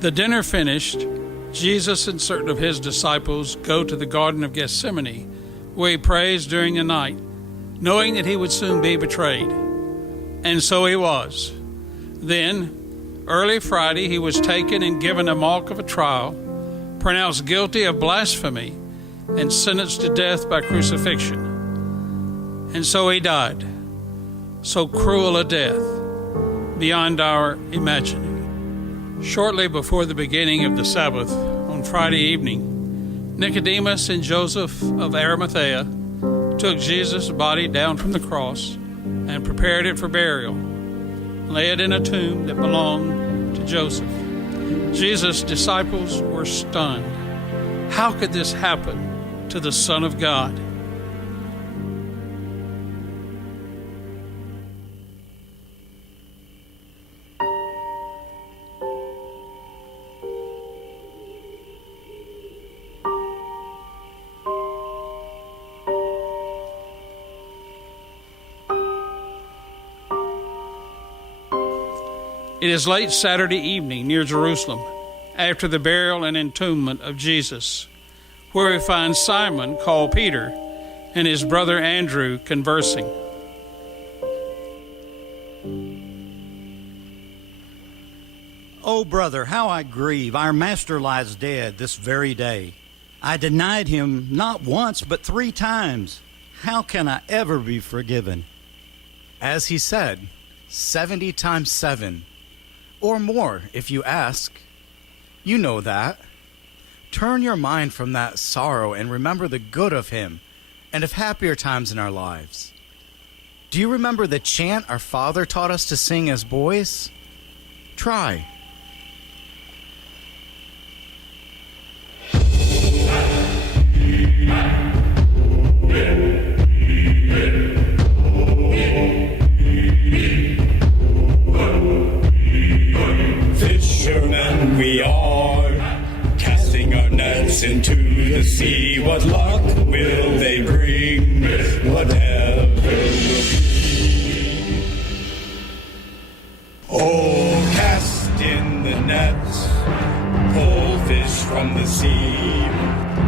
The dinner finished, Jesus and certain of his disciples go to the Garden of Gethsemane, where he prays during the night, knowing that he would soon be betrayed. And so he was. Then, early Friday, he was taken and given a mark of a trial, pronounced guilty of blasphemy, and sentenced to death by crucifixion. And so he died, so cruel a death, beyond our imagining. Shortly before the beginning of the Sabbath, on Friday evening, Nicodemus and Joseph of Arimathea took Jesus' body down from the cross and prepared it for burial, lay it in a tomb that belonged to Joseph. Jesus' disciples were stunned. How could this happen to the Son of God? It is late Saturday evening near Jerusalem, after the burial and entombment of Jesus, where we find Simon, called Peter, and his brother Andrew conversing. "Oh, brother, how I grieve. Our master lies dead this very day. I denied him not once, but 3 times. How can I ever be forgiven?" As he said, 70 times 7. Or more, if you ask. You know that. Turn your mind from that sorrow and remember the good of him and of happier times in our lives. Do you remember the chant our father taught us to sing as boys? Try. Fishermen we are, casting our nets into the sea. What luck will they bring? Whatever will be. Oh, cast in the nets, pull fish from the sea.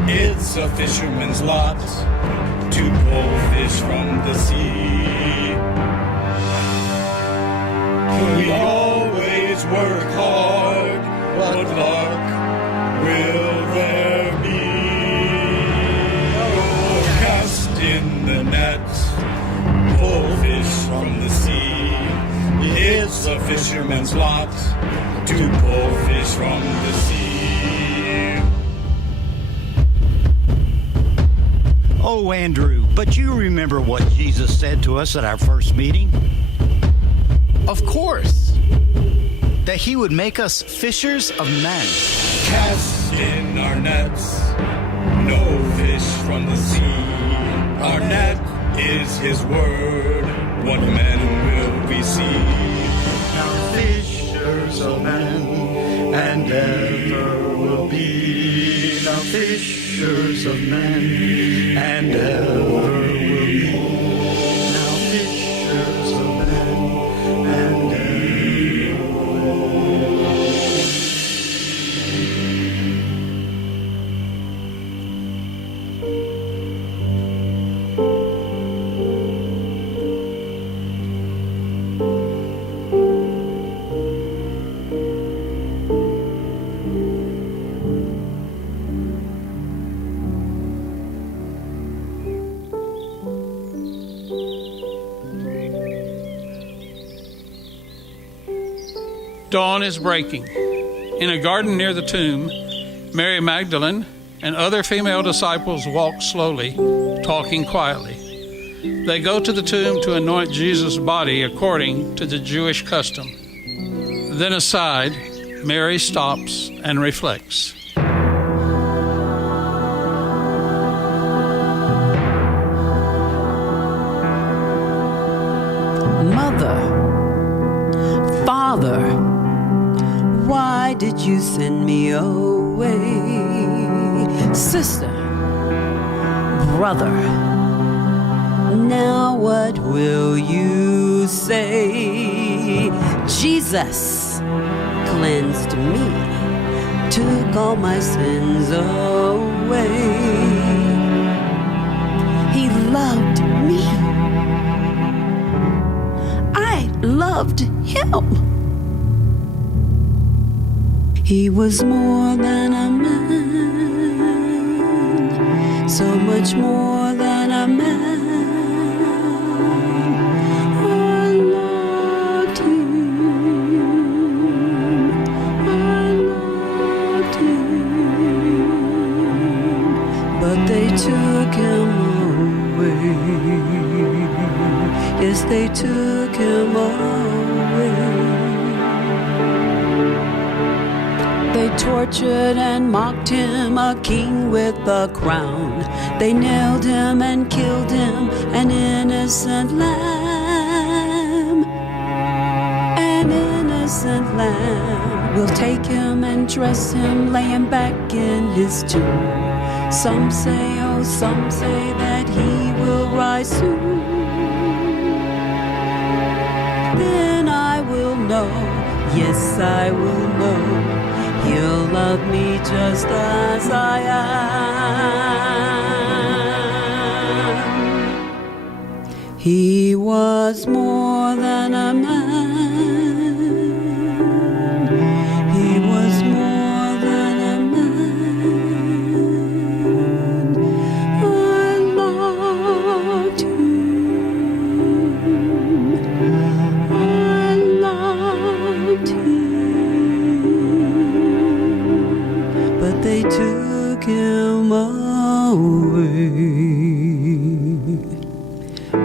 It's a fisherman's lot to pull fish from the sea. We always work hard. What luck will there be? Oh, cast in the net, pull fish from the sea. It's a fisherman's lot to pull fish from the sea. "Oh, Andrew, but you remember what Jesus said to us at our first meeting?" Of course, that he would make us fishers of men. Cast in our nets, no fish from the sea. Our net is his word. What men will we see? Now fishers of men, and ever will be. Now fishers of men, and ever will be. Now fishers of men, and ever will be. Dawn is breaking. In a garden near the tomb, Mary Magdalene and other female disciples walk slowly, talking quietly. They go to the tomb to anoint Jesus' body according to the Jewish custom. Then aside, Mary stops and reflects. Mother, Father, why did you send me away? Sister, brother, now what will you say? Jesus cleansed me, took all my sins away. He loved me. I loved him. He was more than a man, so much more than a man. I loved him. I loved him. But they took him away. Yes, they took him away. They tortured and mocked him, a king with a crown. They nailed him and killed him, an innocent lamb. An innocent lamb. We'll take him and dress him, lay him back in his tomb. Some say, oh, some say that he will rise soon. Then I will know, yes, I will know. He'll love me just as I am. He was more than a man. He was more than a man. I loved him. I loved him. But they took him away.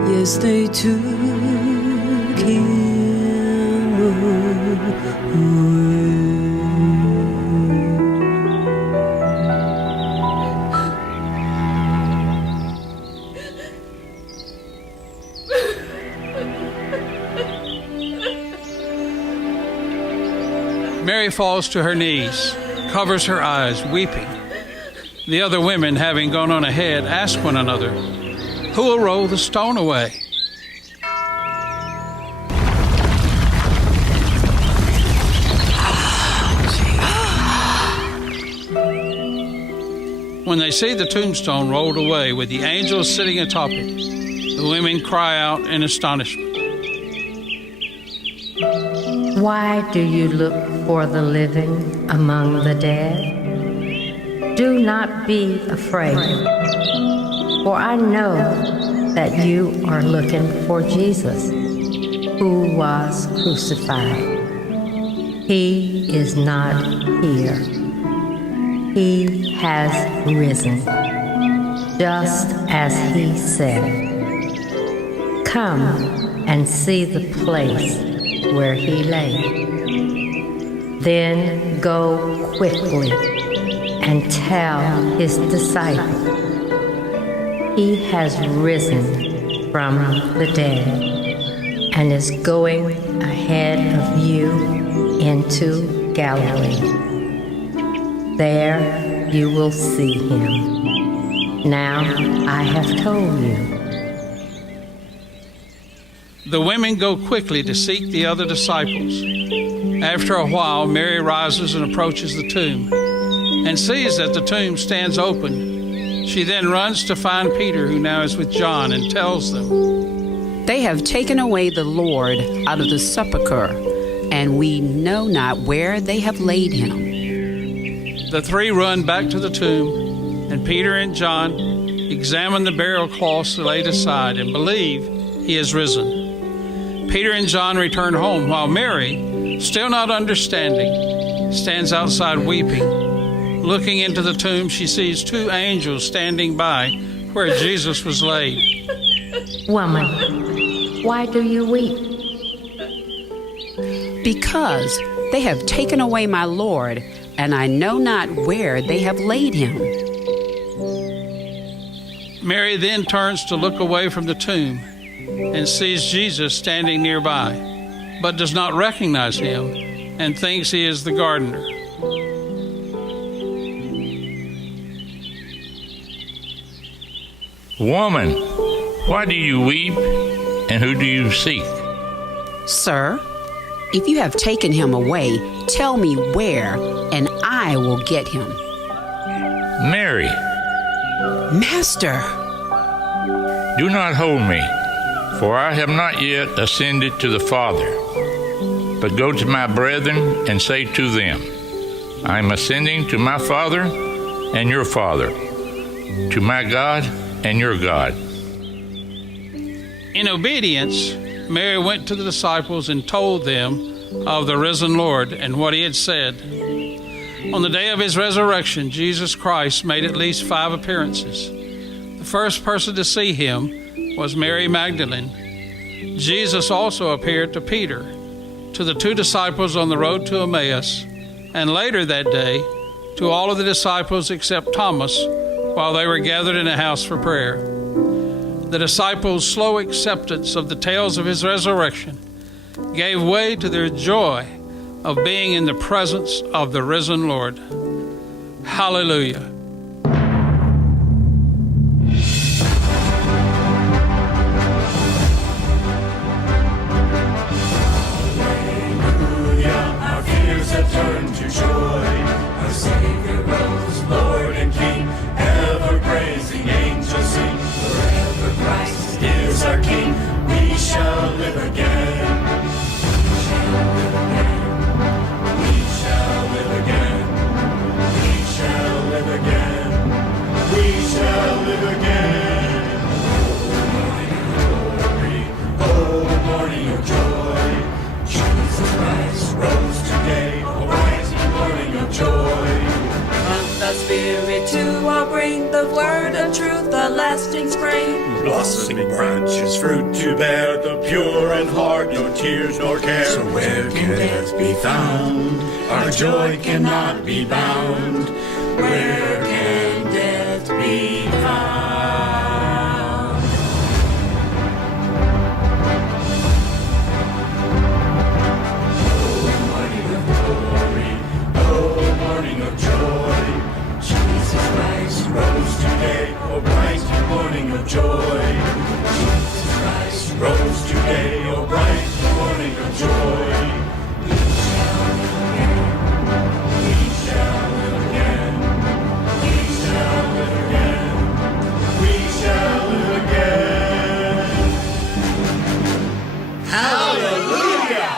Yes, they took him away. Mary falls to her knees, covers her eyes, weeping. The other women, having gone on ahead, ask one another, "Who will roll the stone away?" When they see the tombstone rolled away with the angels sitting atop it, the women cry out in astonishment. Why do you look for the living among the dead? Do not be afraid, for I know that you are looking for Jesus, who was crucified. He is not here. He has risen, just as he said. Come and see the place where he lay. Then go quickly and tell his disciples, he has risen from the dead and is going ahead of you into Galilee. There you will see him. Now I have told you. The women go quickly to seek the other disciples. After a while, Mary rises and approaches the tomb and sees that the tomb stands open. She then runs to find Peter, who now is with John, and tells them, "They have taken away the Lord out of the sepulchre, and we know not where they have laid him." The three run back to the tomb, and Peter and John examine the burial cloths laid aside and believe he has risen. Peter and John return home, while Mary, still not understanding, stands outside weeping. Looking into the tomb, she sees two angels standing by where Jesus was laid. Woman, why do you weep? "Because they have taken away my Lord, and I know not where they have laid him." Mary then turns to look away from the tomb and sees Jesus standing nearby, but does not recognize him and thinks he is the gardener. "Woman, why do you weep, and who do you seek?" "Sir, if you have taken him away, tell me where, and I will get him. Mary, Master, do not hold me, for I have not yet ascended to the Father. But go to my brethren and say to them, I am ascending to my Father and your Father, to my God and your God. In obedience, Mary went to the disciples and told them of the risen Lord and what he had said. On the day of his resurrection, Jesus Christ made at least 5 appearances. The first person to see him was Mary Magdalene. Jesus also appeared to Peter, to the 2 disciples on the road to Emmaus, and later that day to all of the disciples except Thomas while they were gathered in a house for prayer. The disciples' slow acceptance of the tales of his resurrection gave way to their joy of being in the presence of the risen Lord. Hallelujah. Our fears have turned to joy. Our Savior rose, Lord and King, ever praising angels sing. Forever Christ is our King. We shall live again. We shall live again. We shall live again. We shall live again. Oh, morning of joy. Jesus Christ rose today. Oh, rising morning of joy. Come the Spirit to all bring the word of truth, the lasting spring. Blossoming branches, fruit to bear, the pure in heart, no tears nor care. So where can death be found? Our joy cannot be bound. Where can death be found? Oh, morning of glory, oh, morning of joy. Jesus Christ rose today, oh, bright morning of joy. Jesus Christ rose today, oh, bright morning of joy. We shall live again. We shall live again. We shall live again. Hallelujah!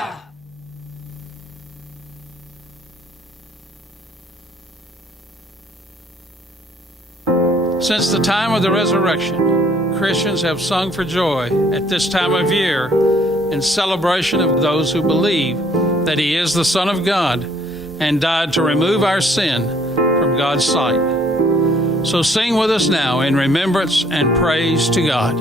Since the time of the resurrection, Christians have sung for joy at this time of year in celebration of those who believe that he is the Son of God and died to remove our sin from God's sight. So sing with us now in remembrance and praise to God.